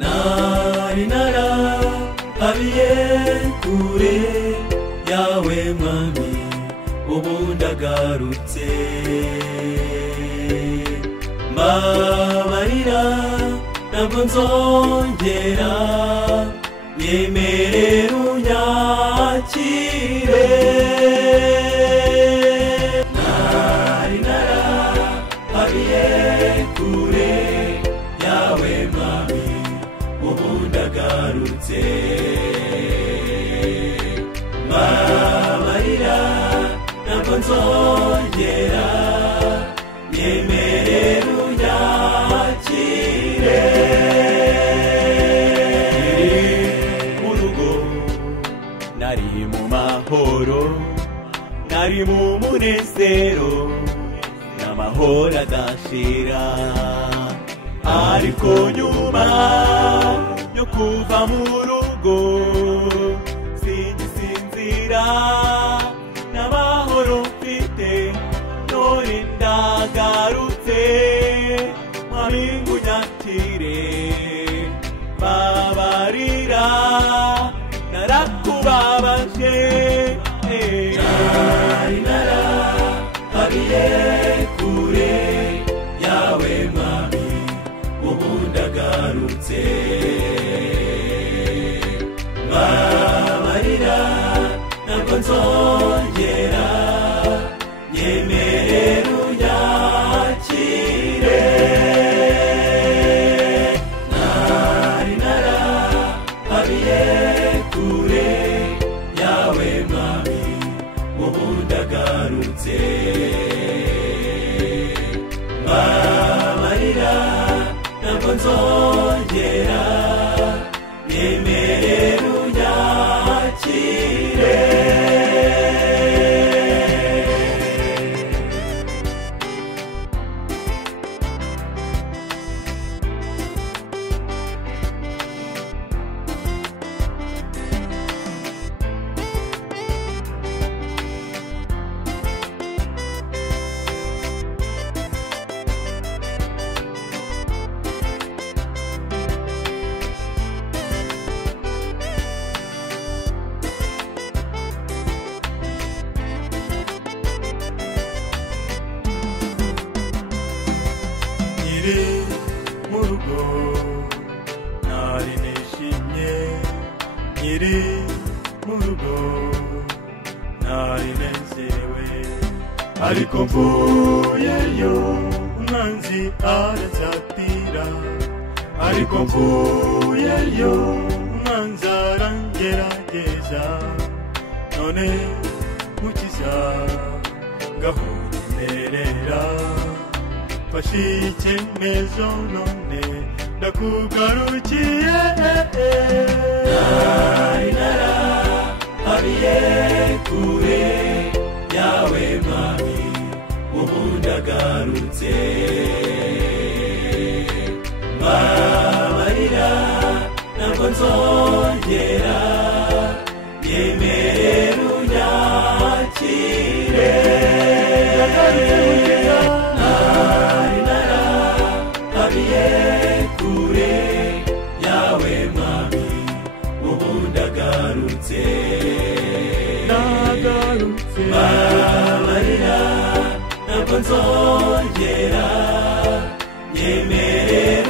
nari narahabiye kure yawe mwami ubu ndagarutse mbabarira ntabwo nzongera nyemerera unyakire nari narahabiye kure yawe mwami ubu ndagarutse mbabarira ntabwo nzongera nyemerera unyakire mu rugo nari mu mahoro nari mu munezero n'amahoro adashira ariko nyuma yo kuva mu rugo singisinzira n'amahoro mfite none ndagarutse mwami ngunyakire babarira narakubabaje nari narahabiye kure yawe mwami ubu ndagarutse babarira ntabwo nzongera nyemerera unyakire nari narahabiye kure yawe mwami ubu ndagarutse mbabarira ntabwo nzongera nyemerera unyakire mu rugo nari nishimye nkiri mu rugo nari nezerewe ariko mvuyeyo umwanzi aransatira ariko mvuyeyo umwanzi arangerageza none mukiza ngahonderera fashe icyemezo none ndakugarukiye nari narahabiye kure yawe mwami ubu ndagarutse mbabarira ntabwo nzongera nyemerera unyakire nari narahabiye kure yawe mwami ubu ndagarutse mbabarira ntabwo nzongera nyemerera